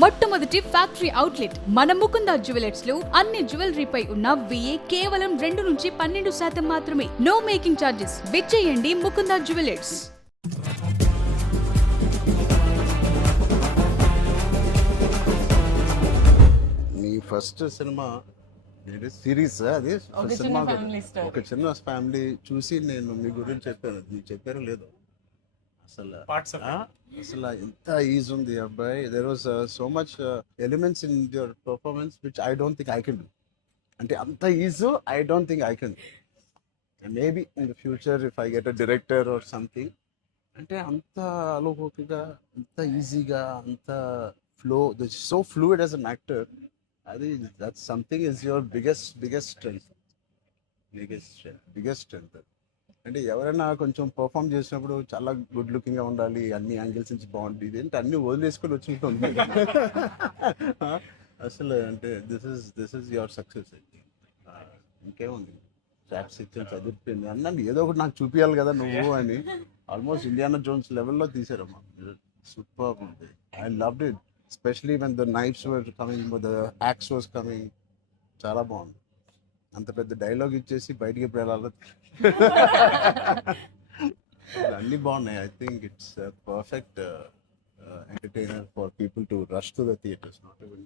మొట్టమొదటి factory outlet మన Mukunda jewellers లో అన్ని జ్యువెలరీపై ఉన్న VA కేవలం 2 నుంచి 12% మాత్రమే. No making charges. విచ్చేయండి ముకుందా జ్యువెలర్స్. మీ ఫస్ట్ సినిమా సిరీస్ అది సినిమా ఒక చిన్న ఫ్యామిలీ చూసి నేను మీ గురించి చెప్పాను. మీరు చెప్పారో లేదో అసలు ఎంత ఈజీ ఉంది అబ్బాయి. There was so much elements in your performance which I don't think I can do. అంటే అంత easy I don't think I can. Maybe in the future if I get a director or something, అంటే అంత అలోకిగా, అంత ఈజీగా, అంత flow, so fluid as an actor. అది that something is your biggest strength. అంటే ఎవరైనా కొంచెం పర్ఫామ్ చేసినప్పుడు చాలా గుడ్ లుకింగ్ గా ఉండాలి, అన్ని యాంగిల్స్ నుంచి బాగుంటుంది, ఏంటి అన్ని వదిలేసుకొని వచ్చినట్టుంది. అసలు అంటే దిస్ ఇస్ యువర్ సక్సెస్. ఇంకేముంది, ట్రాప్స్ ఇచ్చాను, చదివిపోయింది అన్నాను, ఏదో ఒకటి నాకు చూపించాలి కదా నువ్వు అని. ఆల్మోస్ట్ ఇండియానా జోన్స్ లెవెల్లో తీసారమ్మా. సూపర్ ఉంది. I loved it, especially when the knives were coming, the axe was coming. చాలా బాగుంది. అంత పెద్ద డైలాగ్ ఇచ్చేసి బయటికి ఎప్పుడు వెళ్ళాలి. అన్నీ బాగున్నాయి. I think it's perfect entertainer for people to rush to the theatres. Not even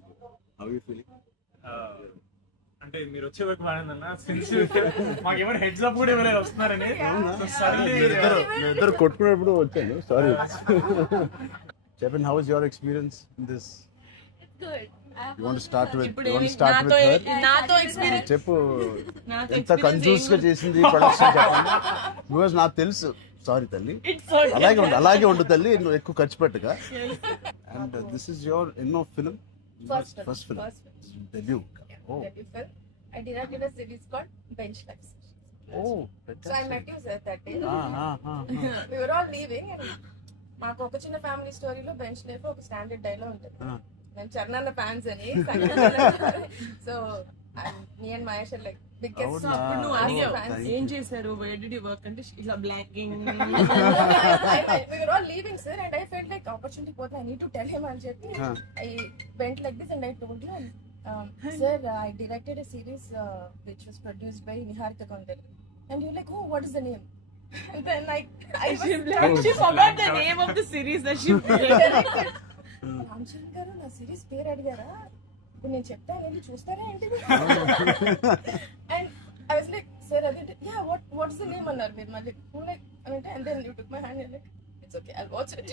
how you feeling? అంటే మీరు వచ్చే వరకు బాగుందన్న, మాకు ఏమైనా హెడ్స్ అప్ కూడా ఇవ్వలేదు వస్తున్నారని. ఇద్దరు కొట్టుకునేప్పుడు వచ్చాను. సారీ. చెప్పండి, how is your experience in this? You want to start with her? నాతో ఎక్స్పీరియన్స్ చెప్పు, ఎంత కన్ఫ్యూజ్ గా చేసింది ప్రొడక్షన్ చెప్పండి. బికాజ్ నాకు తెలుసు. సారీ తల్లి, అలాగే ఉండు తల్లి, నువ్వు ఎక్కువ ఖర్చు పెట్టగా. అండ్ దిస్ ఇస్ యువర్ ఎన్నో film? First film, debut. Oh, debut film. I directed a series called Bench Life. oh, So I met you sir that day. fantastic. We were all leaving and మాకు ఒక చిన్న family స్టోరీలో bench life ఒక standard dialogue ఉంటుంది. నేను Charan fans అని. So me and Mahesh like biggest. అప్పుడు నువ్వు అడిగావు ఏం చేశారు, వేర్ డిడ్ యు వర్క్ అంటే ఇలా blanking. We were all leaving sir and I felt like opportunity పోతే I need to tell him అని చెప్పి I went like this and I told you, sir, I directed a series which was produced by Niharika Kondal. And you're like, oh, what is the name? And then she forgot the name of the series that she directed. Ramachandra గారు నా series పేరు అడిగారా, ఇప్పుడు నేను చెప్తాను వెళ్ళి చూస్తారా ఏంటిది? And I was like, sir అది యా వాట్స్ ద నేమ్ అన్నారు మీరు మళ్ళీ. లైక్ అంటే and then you took my hand like it's okay I'll watch it.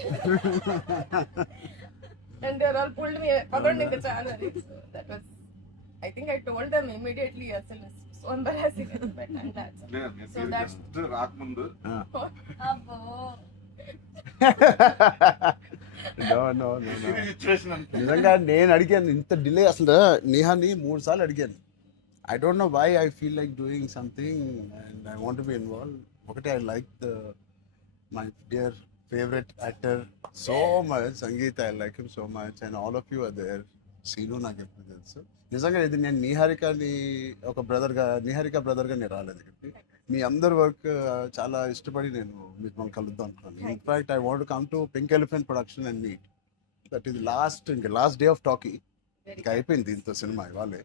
And they are all pulled me పదండి ఇంకా చాలా. That was I think I told them immediately. అసలు so embarrassing. But and that's so that's రాకముందు అబ్బో నిజంగా నేను అడిగాను ఇంత డిలే. అసలు నేహాని 3 సార్లు అడిగాను. I don't know why I feel like doing something and I want be involve. ఒకటి, I like my dear favourite actor so much, Sangeet. I like him so much and all of you are there. Seenu నాకు ఎప్పుడు తెలుసు. నిజంగా ఇది నేను నిహారికని ఒక బ్రదర్గా, నిహారిక బ్రదర్గా నేను రాలేదు ఇక్కడికి. మీ అందరి వర్క్ చాలా ఇష్టపడి నేను మిమ్మల్ని కలుద్దాం అనుకున్నాను. In fact I want come to pink elephant production and meet. That is last day of talkie. ఇంకా అయిపోయింది దీంతో సినిమా ఇవాళే.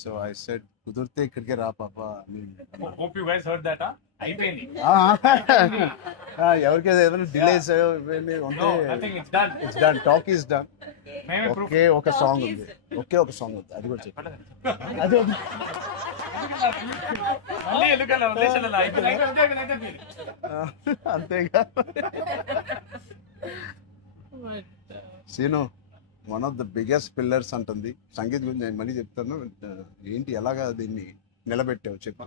సో ఐ సెడ్ కుదిరితే ఇక్కడికే రా పాప. Hope you guys heard that. అయిపోయింది. ఎవరికైనా ఏదైనా delays No, I think it's done. It's done. Talk is done. మేమే proof. ఒకే ఒక సాంగ్ ఉంది. అది కూడా చెప్పండి. అది మళ్ళీ ఎందుకలా ఉద్దేశాలు అయిపోయింది. అంతేగా. Seenu one of the biggest pillars అంటుంది. సంగీత్ గురించి నేను మళ్ళీ చెప్తాను. ఏంటి, ఎలాగా దీన్ని నిలబెట్టావు చెప్పు.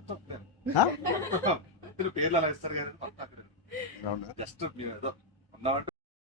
పేర్లు అలా ఇస్తారు కదా, అవునా? జస్ట్